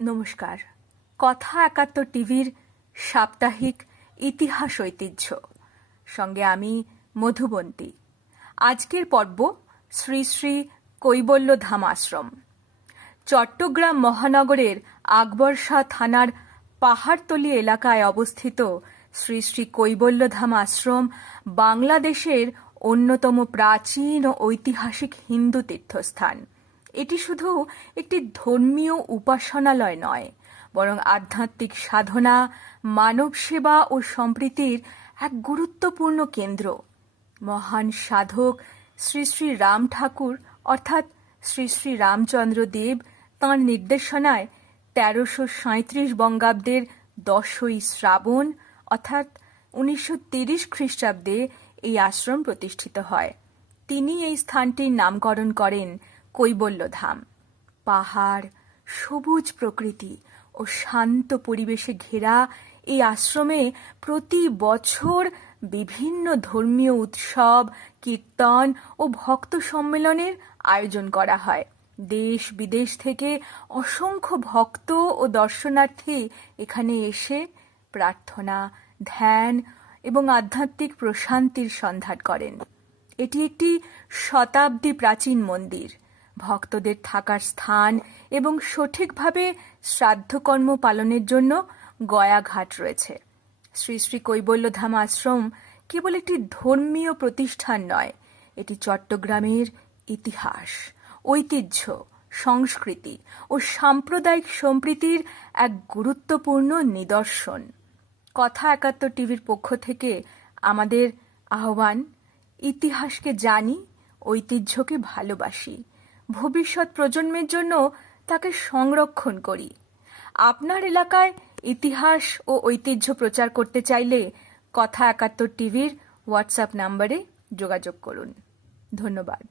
নমস্কার। কথা একাত্তর টিভির সাপ্তাহিক ইতিহাস ঐতিহ্য সঙ্গে আমি মধুবন্তী। আজকের পর্ব শ্রী শ্রী কৈবল্যধাম আশ্রম। চট্টগ্রাম মহানগরের আকবরশাহ থানার পাহাড়তলী এলাকায় অবস্থিত শ্রী শ্রী কৈবল্যধাম আশ্রম বাংলাদেশের অন্যতম প্রাচীন ও ঐতিহাসিক হিন্দু তীর্থস্থান। এটি শুধু একটি ধর্মীয় উপাসনালয় নয়, বরং আধ্যাত্মিক সাধনা, মানব সেবা ও সম্প্রীতির এক গুরুত্বপূর্ণ কেন্দ্র। মহান সাধক শ্রী শ্রী রাম ঠাকুর অর্থাৎ শ্রী শ্রী রামচন্দ্র দেব তাঁর নির্দেশনায় ১৩৩৭ বঙ্গাব্দের ১০ই শ্রাবণ অর্থাৎ ১৯৩০ খ্রিস্টাব্দে এই আশ্রম প্রতিষ্ঠিত হয়। তিনি এই স্থানটির নামকরণ করেন কৈবল্যধাম। পাহাড়, সবুজ প্রকৃতি ও শান্ত পরিবেশে ঘেরা এই আশ্রমে প্রতি বছর বিভিন্ন ধর্মীয় উৎসব, কীর্তন ও ভক্ত সম্মেলনের আয়োজন করা হয়। দেশ বিদেশ থেকে অসংখ্য ভক্ত ও দর্শনার্থী এখানে এসে প্রার্থনা, ধ্যান এবং আধ্যাত্মিক প্রশান্তির সন্ধান করেন। এটি একটি শতাব্দী প্রাচীন মন্দির, ভক্তদের থাকার স্থান এবং সঠিকভাবে শ্রাদ্ধকর্ম পালনের জন্য গয়াঘাট রয়েছে। শ্রী শ্রী কৈবল্যধাম আশ্রম কেবল একটি ধর্মীয় প্রতিষ্ঠান নয়, এটি চট্টগ্রামের ইতিহাস, ঐতিহ্য, সংস্কৃতি ও সাম্প্রদায়িক সম্প্রীতির এক গুরুত্বপূর্ণ নিদর্শন। কথা একাত্তর টিভির পক্ষ থেকে আমাদের আহ্বান, ইতিহাসকে জানি, ঐতিহ্যকে ভালোবাসি, ভবিষ্যৎ প্রজন্মের জন্য তাকে সংরক্ষণ করি। আপনার এলাকায় ইতিহাস ও ঐতিহ্য প্রচার করতে চাইলে কথা একাত্তর টিভির হোয়াটসঅ্যাপ নম্বরে যোগাযোগ করুন। ধন্যবাদ।